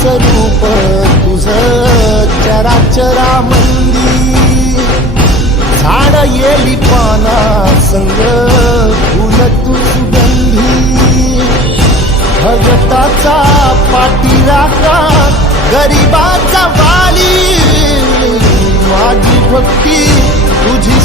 स्वरूप तुझं चराचरामंदी झाड येली पाना संग फुल तू सुगंधी भगताचा पाठीराखा गरिबाचा वाली माझी भक्ती तुझी